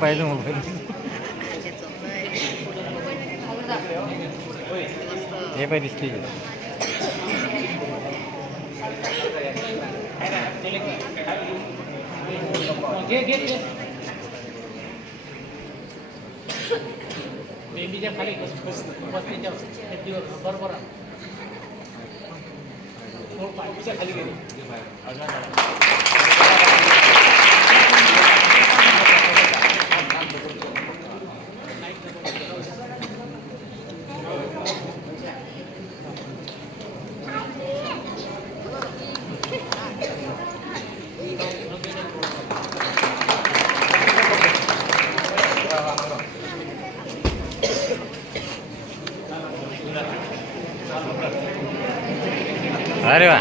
पाहिजे मोबाईल हे पाहिजे दिसते बेबीच्या खाली बरोबर खाली गेली अरे वा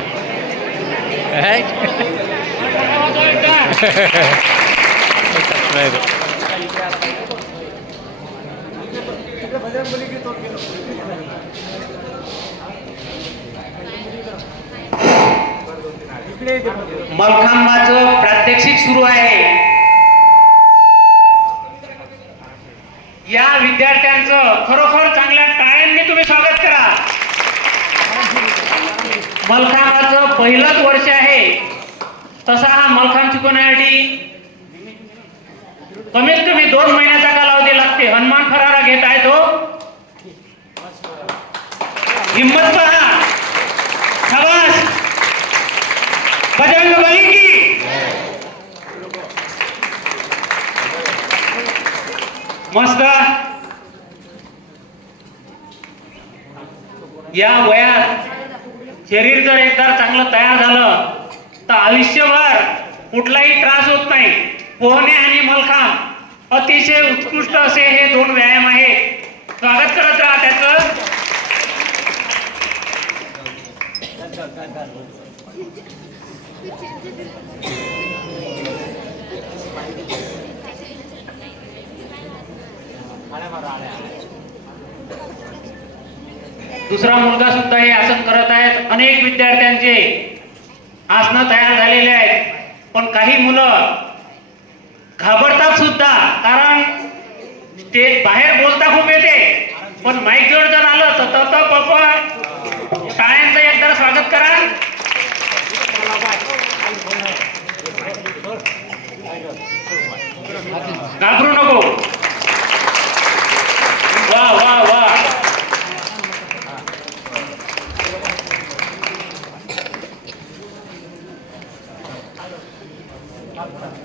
मलखांबाचं प्रात्यक्षिक सुरू आहे. या विद्यार्थ्यांचं खरोखर चांगल्या टाळ्यांनी तुम्ही स्वागत करा. मलखांबाचं पहिलंच वर्ष आहे. तसा हा मलखांब शिकवण्यासाठी कमीत कमी 2 महिन्याचा कालावधी लागते. हनुमान फरारा घेत आहे तो. हिम्मत पहा. शाबास. बजरंग बली की मस्त. या वयात शरीर जर एकदा चांगलं तयार झालं तर आयुष्यभर कुठलाही त्रास होत नाही. पोहणे आणि मलखांब अतिशय उत्कृष्ट असे हे 2 व्यायाम आहेत. स्वागत करत राहा त्याचं. दुसरा मुलगा सुद्धा हे आसन करत आहेत. अनेक विद्यार्थ्यांचे आसनं तयार झालेले आहेत. पण काही मुलं घाबरतात सुद्धा, कारण ते बाहेर बोलता खूप येते, पण माईक जवळ जर आलं तर पप्पा टाळ्यांचं एकदा स्वागत करा. घाबरू नको. वा वा वा.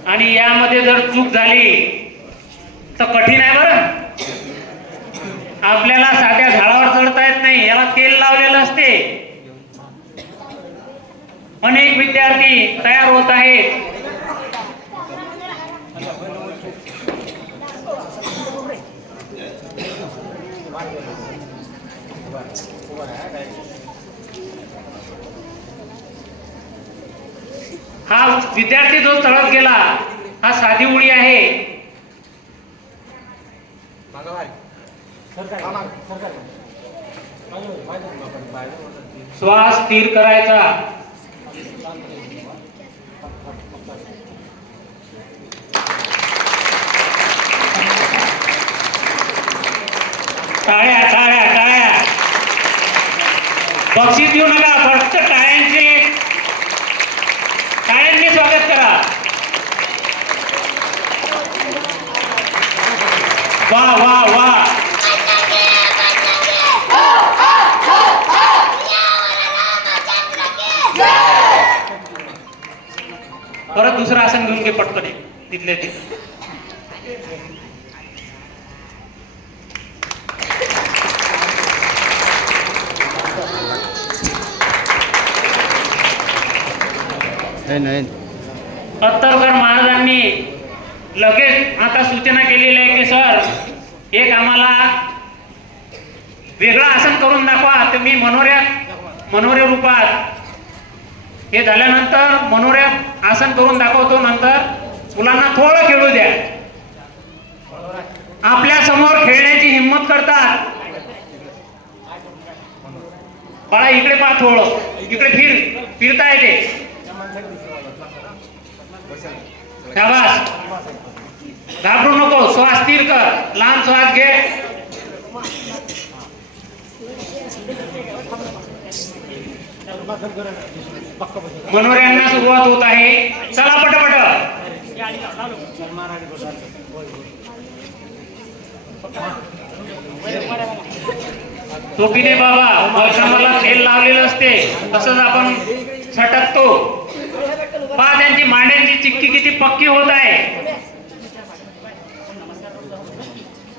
आणि यामध्ये जर चूक झाली तर कठीण आहे बरं. आपल्याला साध्या झाडावर चढता येत नाही, याला तेल लावलेलं असते. अनेक विद्यार्थी तयार होत आहेत. हा विद्यार्थी जो चढत गेला हा साधी उडी आहे. श्वास स्थिर करायचा. टाळ्या टाळ्या टाळ्या. बक्षीस देऊ नका, फक्त टाळ्यांनी स्वागत करा. वा वा वा. परत दुसरं आसन घेऊन घे पटकन तिथल्या तिथं. अत्तरकर महाराजांनी लगेच आता सूचना केलेली आहे की सर एक आम्हाला वेगळं आसन करून दाखवा. तर मी मनोरे रूपात हे झाल्यानंतर मनोऱ्यात आसन करून दाखवतो. नंतर मुलांना थोडं खेळू द्या. आपल्या समोर खेळण्याची हिंमत करतात. बाळा इकडे पहा, थोडं इकडे फिरता येते. शाबास, घाबरू नको, श्वास स्थिर कर, लांब श्वास घे. मनोऱ्यांना सुरुवात होत आहे. चला पटपट. टोपीने बाबा बलकामाला खेळ लावलेलं असते, तसंच आपण सटकतो. पहा त्यांची मांड्यांची चिक्की किती पक्की होत आहे.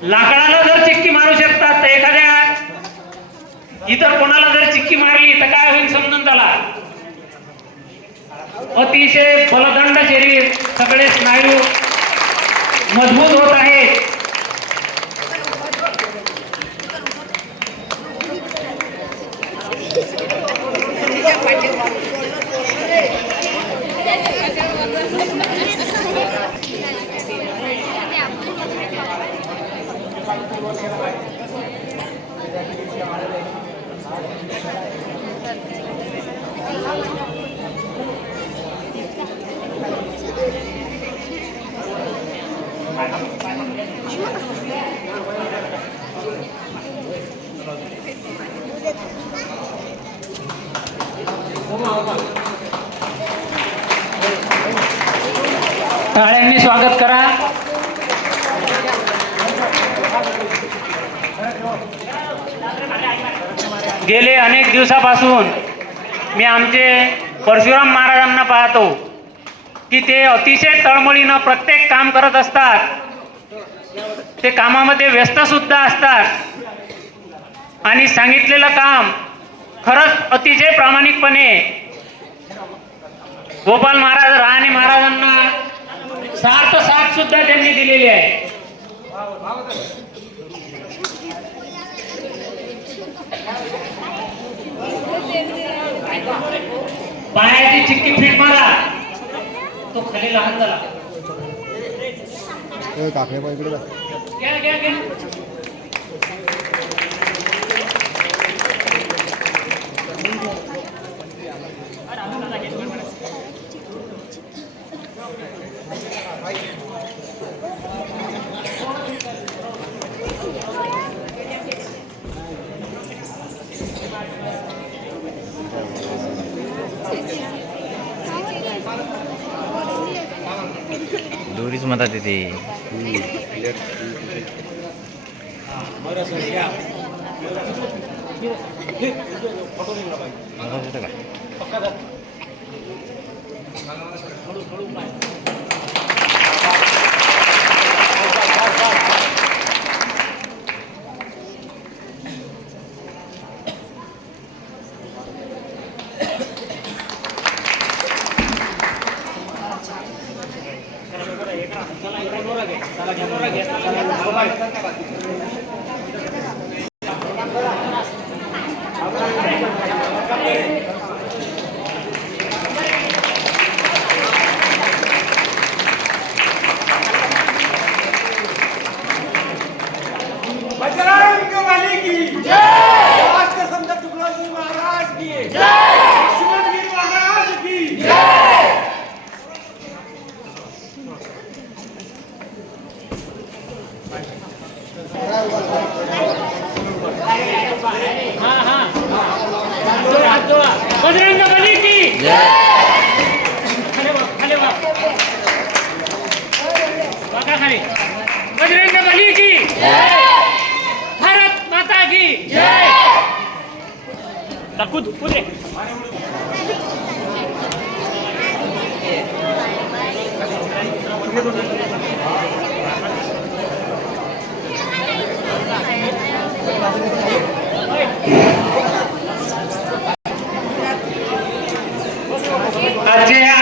लाकडाला जर चिक्की मारू शकतात तर एखाद्या इतर कोणाला जर चिक्की मारली तर काय होईल समजून त्याला. अतिशय बलदंड शरीर, सगळे स्नायू मजबूत होत आहेत. टाळ्यांनी स्वागत करा. गेले अनेक दिवसापासून मी आमचे परशुराम महाराजांना पाहतो की ते अतिशय तळमळीनं प्रत्येक काम करत असतात. ते कामामध्ये व्यस्त सुद्धा असतात आणि सांगितलेलं काम खरंच अतिशय प्रामाणिकपणे गोपाल महाराज राणे महाराजांना साथ सुद्धा त्यांनी दिलेली आहे. पायाची चिक्की फिट मारा. तो खाली लहान झाला. घ्या घ्या घ्या. दोरीच म्हणतात तिथे. बजरंग बली की जय, राष्ट्र संत तुकडोजी महाराज की जय, लक्ष्मणगिरी महाराज की जय. बजरंग बली की जय. खाली खाली बजरंग बली की जय. भारत माता की जय. कूद रे. आजच्या या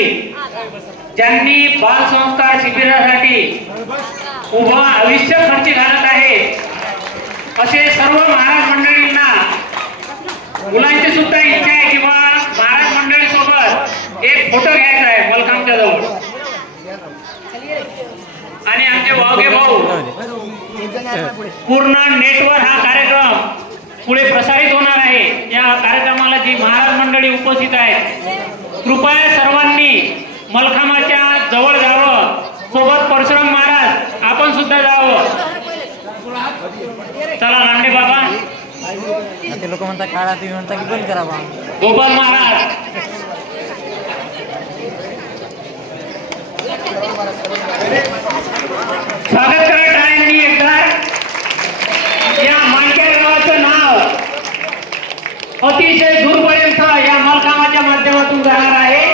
मंडळी ज्यांनी बाल संस्कार शिबिरासाठी उभं आयुष्य खर्ची घालत आहे असे सर्व महाराज मंडळींना मुलांची सुद्धा इच्छा आहे किंवा महाराज मंडळी सोबत एक फोटो घ्यायचा आहे मलकामच्या जवळ आणि आमचे वाघे भाऊ पूर्ण नेटवर हा कार्यक्रम पुढे प्रसारित होणार आहे। या कार्यक्रमाला जी महाराज मंडळी उपस्थित आहेत कृपया सर्वांनी मलखामाच्या जवळ जावं, सोबत परशुराम महाराज आपण सुद्धा जावं। चला लांडे बाबा, ते लोक म्हणतात काढा, तुम्ही म्हणता की बंद करावा। गोपाल महाराज स्वागत करा टाळ्यांनी एकदा। या मांडक्या गावाचं नाव अतिशय दूरपर्यंत या मलकामाच्या माध्यमातून जाणार आहे।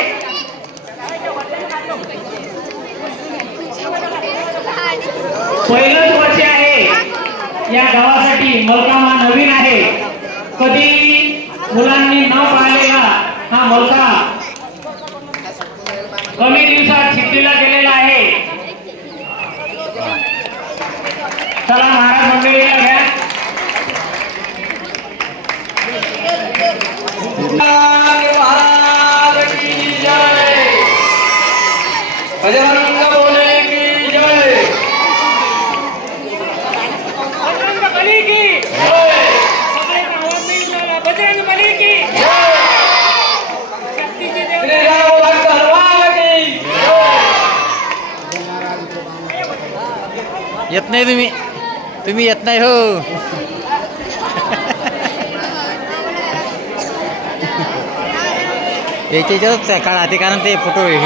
पहिलंच वर्ष आहे या गावासाठी, मलकामा नवीन आहे, कधी मुलांनी न पाहिलेला हा मलका कमी दिवसात सिद्धीला गेलेला आहे। चला महाराज मंडळीला घ्या। महाराज की जय, बजरंग बोले की जय, बजरंग बली की सगळे गावात मिळाला बजरंग बली की शक्तीचे देव श्रीराम भक्त हनुमान की येत नाही तुम्ही येत नाही हो। याच्यातच काढा ते, कारण ते फोटो व्हिडिओ